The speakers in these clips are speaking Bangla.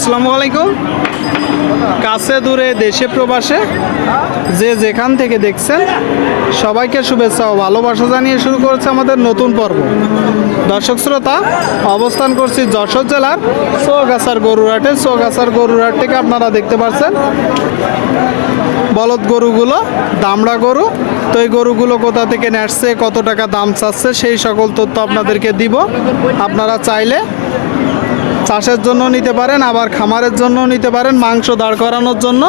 আসসালামু আলাইকুম। কাছে দূরে দেশে প্রবাসে যে যেখান থেকে দেখছেন, সবাইকে শুভেচ্ছা ও ভালোবাসা জানিয়ে শুরু করেছে আমাদের নতুন পর্ব। দর্শক শ্রোতা, অবস্থান করছি যশোর জেলার চৌগাছার গরুরহাটে। চৌগাছার গরুরহাট থেকে আপনারা দেখতে পাচ্ছেন বলদ গরুগুলো, দামড়া গরু। তো এই গরুগুলো কোথা থেকে নেসছে, কত টাকা দাম চাচ্ছে, সেই সকল তথ্য আপনাদেরকে দিব। আপনারা চাইলে চাষের জন্য নিতে পারেন, আবার খামারের জন্য নিতে পারেন, মাংস দাঁড় করানোর জন্য।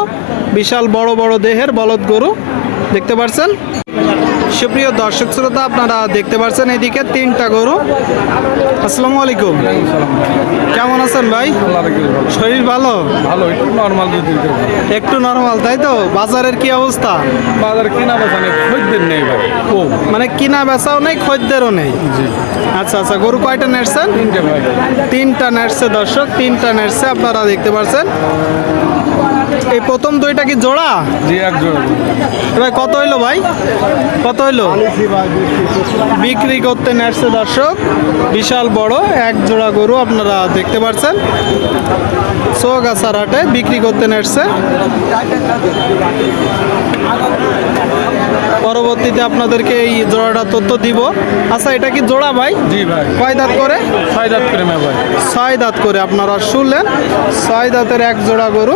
বিশাল বড় বড় দেহের বলদ গরু, দেখতে পাচ্ছেন সুপ্রিয় দর্শক শ্রোতা আপনারা দেখতে পাচ্ছেন এদিকে তিনটা গরু। আসসালামু আলাইকুম। কেমন আছেন ভাই? শরীর ভালো? ভালো একটু নর্মাল একটু নরমাল তাই তো? বাজারের কি অবস্থা? বাজার কিনা বেচা নেই খদ্দের নেই ভাই ও মানে কিনা বেচাও নেই খদ্দেরও নেই? জি। আচ্ছা আচ্ছা গরু কয়টা নেটছেন তিনটা নেটছে দর্শক তিনটা নেটছে আপনারা দেখতে পাচ্ছেন। এই প্রথম দইটা কি জোড়া? জি এক জোড়া। ভাই কত হইল ভাই? কত হইল? বিক্রি করতে নেটছে দর্শক বিশাল বড় এক জোড়া গরু আপনারা দেখতে পাচ্ছেন সোগাছার হাটে বিক্রি করতে নেটছে। পরবর্তীতে আপনাদেরকে এই জোড়াটা তথ্য দিব। আচ্ছা এটা কি জোড়া ভাই? জি ভাই। কয় দাঁত করে? ছয় দাঁত করে মে ভাই। ছয় দাঁত করে আপনারা শুনলেন? ছয় দাঁতের এক জোড়া গরু।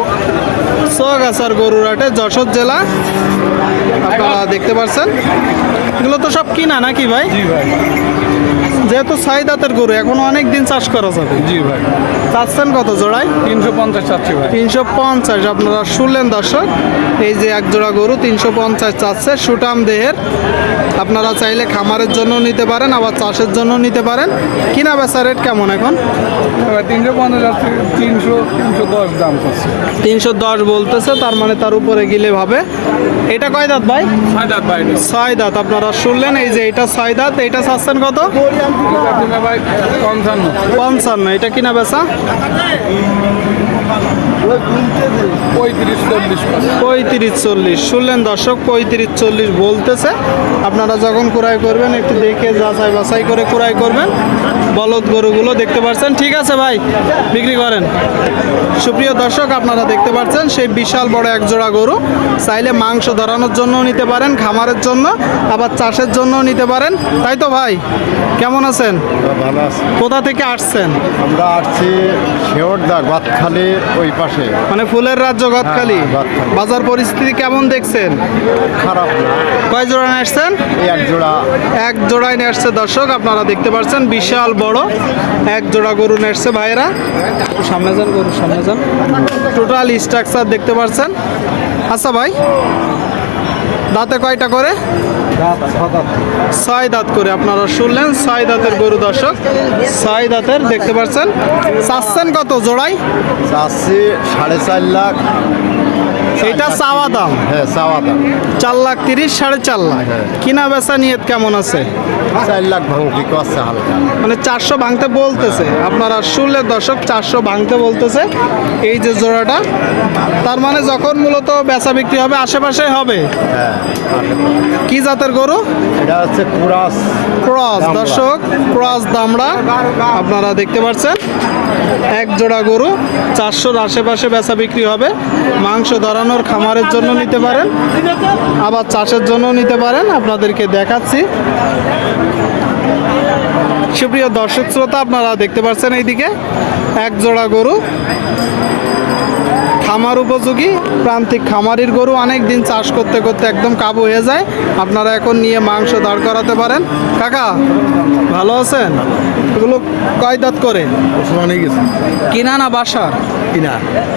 সোগাছার গরুর হাটে যশোর জেলা। আপনারা দেখতে পাচ্ছেন এগুলো তো সব কিনা নাকি ভাই? জি ভাই। যেহেতু ছয় দাঁতের গরু এখনও অনেক দিন চাষ করা যাবে। জি ভাই। চাচ্ছেন কত জোড়ায়? তিনশো পঞ্চাশ চাচ্ছি ভাই। তিনশো পঞ্চাশ আপনারা শুনলেন দর্শক এই যে এক জোড়া গরু তিনশো পঞ্চাশ চাচ্ছে সুটাম দেহের। আপনারা চাইলে খামারের জন্য নিতে পারেন আবার চাষের জন্য নিতে পারেন। কিনা বেচা রেট কেমন এখন? তিনশো পঞ্চাশ তিনশো তিনশো দশ দাম তিনশো দশ বলতেছে তার মানে তার উপরে গেলে ভাবে। এটা কয় দাঁত ভাই? ছয় দাঁত ভাই। ছয় দাঁত আপনারা শুনলেন এই যে এটা ছয় দাঁত এটা চাচ্ছেন কত? পঞ্চান্ন, এটা কিনা বেচা? পঁয়ত্রিশ চল্লিশ। শুনলেন দর্শক, পঁয়ত্রিশ চল্লিশ বলতেছে। আপনারা যখন ক্রয় করবেন, একটু দেখে যাচাই বাছাই করে ক্রয় করবেন। বলদ গরুগুলো দেখতে পাচ্ছেন ঠিক আছে ভাই, বিক্রি করেন। সুপ্রিয় দর্শক আপনারা দেখতে পাচ্ছেন সেই বিশাল বড় এক জোড়া গরু। চাইলে মাংস ধরানোর জন্য নিতে পারেন খামারের জন্য আবার চাষের জন্য নিতে পারেন। তাই তো ভাই? কেমন আছেন? ভালো আছে। কোথা থেকে আসছেন? আমরা আসছি শেওরদার বাতখালির ওই পাশে। মানে ফুলের রাজ্য গতকালি হ্যাঁ, গদখালি। বাজার পরিস্থিতি কেমন দেখছেন? খারাপ না। কয় জোড়া নিয়ে আসছেন? এক জোড়া। এক জোড়ায় নিয়ে আসছে দর্শক আপনারা দেখতে পাচ্ছেন বিশাল বড় এক জোড়া গরু নিয়ে আসছে ভাইয়েরা। সামনে যান গরু সামনে যান। টোটাল স্ট্রাকচার দেখতে পাচ্ছেন আচ্ছা ভাই দাঁতে কয়টা করে? ছয় দাঁত করে আপনারা শুনলেন ছয় দাঁতের গরু দর্শক ছয় দাঁতের দেখতে পাচ্ছেন চাচ্ছেন কত জোড়াই? চাচ্ছি সাড়ে চার লাখ। এটা চাওয়া দাম? হ্যাঁ চাওয়া দাম। চার লাখ তিরিশ সাড়ে চার লাখ। কিনা বেচা নিয়ত কেমন আছে? চার লাখ ভাঙতি করছে হালকা। মানে চারশো ভাঙতে বলতেছে। আপনারা শুনলে দর্শক চারশো ভাঙতে বলতেছে। এই যে জোড়াটা তার মানে যখন মূলত বেচা বিক্রি হবে আশেপাশে হবে। হ্যাঁ কি জাতের গরু? এটা হচ্ছে কুরাস। ক্রস দর্শক ক্রস দামড়া। আপনারা দেখতে পাচ্ছেন। এক জোড়া গরু, চারশোর আশেপাশে বেচা বিক্রি হবে। মাংস ধরানোর খামারের জন্য নিতে পারেন, আবার চাষের জন্য নিতে পারেন, আপনাদেরকে দেখাচ্ছি। সুপ্রিয় দর্শক শ্রোতা, আপনারা দেখতে পাচ্ছেন এইদিকে এক জোড়া গরু। খামার উপযোগী, প্রান্তিক খামারির গরু অনেক দিন চাষ করতে করতে একদম কাবু হয়ে যায়। আপনারা এখন নিয়ে মাংস দাঁড় করাতে পারেন। কাকা, ভালো আছেন? এগুলো কায়দাত দাঁত করে সমানে গেছে। কিনা না বাসার? কিনা।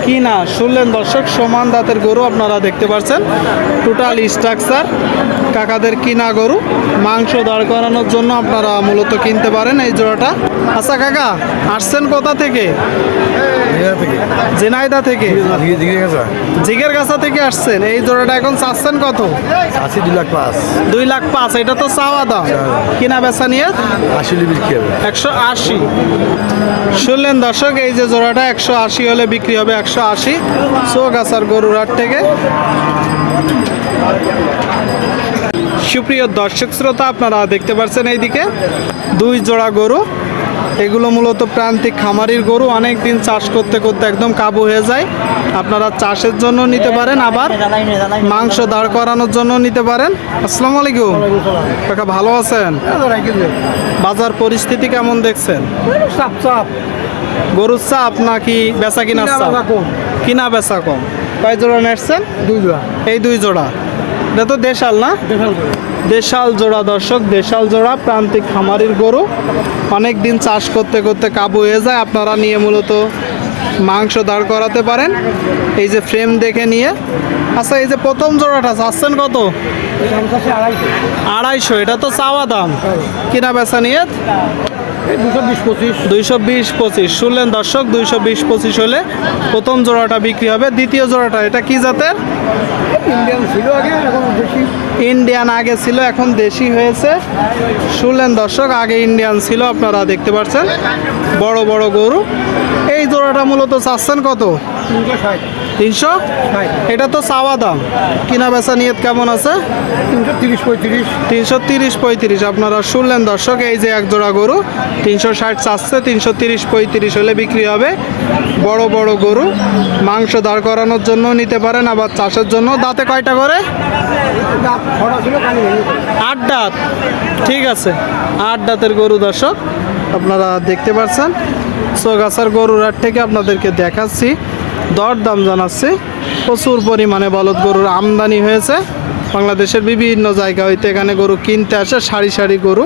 কিনা শুনলেন দর্শক সমান দাঁতের গরু আপনারা দেখতে পাচ্ছেন টোটাল স্ট্রাকচার কাকাদের কিনা গরু মাংস দাঁড় করানোর জন্য আপনারা মূলত কিনতে পারেন এই জোড়াটা। আচ্ছা কাকা আসছেন কোথা থেকে? জেনাইদা থেকে? জিগের গাছা থেকে আসছেন। এই জোড়াটা এখন চাচ্ছেন কত? আশি দু লাখ পাঁচ। দুই লাখ পাঁচ এটা তো চাওয়া দাম। কিনা বেচা নিয়ে? আশি বিক্রি হবে। একশো আশি। শুনলেন দর্শক এই যে জোড়াটা একশো আশি হলে বিক্রি হবে একশো আশি। চৌগাছার গরুর হাট থেকে। সুপ্রিয় দর্শক শ্রোতা আপনারা দেখতে পাচ্ছেন এইদিকে। দুই জোড়া গরু। এগুলো মূলত প্রান্তিক খামারির গরু অনেক দিন চাষ করতে করতে একদম কাবু হয়ে যায়। আপনারা চাষের জন্য নিতে পারেন আবার মাংস দাঁড় করানোর জন্য নিতে পারেন। আসসালামু আলাইকুম। কাকা ভালো আছেন? বাজার পরিস্থিতি কেমন দেখছেন? গরুর চাপ নাকি বেচা কিনা কিনা চাপ? বেচা কম। কিনা বেচা কম। কয় জোড়া নেটছেন দুই জোড়া। এই দুই জোড়া। এটা তো দেশাল না? দেশাল জোড়া দর্শক দেশাল জোড়া প্রান্তিক খামারির গরু। অনেক দিন চাষ করতে করতে কাবু হয়ে যায়। আপনারা নিয়ে মূলত মাংস দাঁড় করাতে পারেন। এই যে ফ্রেম দেখে নিয়ে। আচ্ছা এই যে প্রথম জোড়াটা চাচ্ছেন কত? আড়াইশো। আড়াইশো এটা তো চাওয়া দাম। কিনা বেচা নিয়ে? দুইশো বিশ পঁচিশ। শুনলেন দর্শক দুইশো বিশ পঁচিশ হলে প্রথম জোড়াটা বিক্রি হবে। দ্বিতীয় জোড়াটা এটা কি জাতের? ইন্ডিয়ান ছিল আগে ইন্ডিয়ান আগে ছিল এখন দেশি হয়েছে। শুনলেন দর্শক আগে ইন্ডিয়ান ছিল আপনারা দেখতে পাচ্ছেন। বড় বড় গরু। এই জোড়াটা মূলত চাচ্ছেন কত? তিনশো? এটা তো চাওয়া দাম। কিনা বেচা নিয়ত কেমন আছে? তিনশো তিরিশ পঁয়ত্রিশ। তিনশো তিরিশ পঁয়ত্রিশ। আপনারা শুনলেন দর্শক এই যে এক জোড়া গরু তিনশো ষাট চাচ্ছে তিনশো তিরিশ পঁয়ত্রিশ হলে বিক্রি হবে। বড় বড় গরু মাংস দাঁড় করানোর জন্য নিতে পারেন আবার চাষের জন্য দাঁতে কয়টা করে। আট দাঁত। ঠিক আছে। আট দাঁতের গরু দর্শক আপনারা দেখতে পাচ্ছেন সোগাছার গরুর হাট থেকে আপনাদেরকে দেখাচ্ছি। দর দাম জানাচ্ছি। প্রচুর পরিমাণে বলদ গরুর আমদানি হয়েছে। বাংলাদেশের বিভিন্ন জায়গা হইতে এখানে গরু কিনতে আসে, সারি সারি গরু।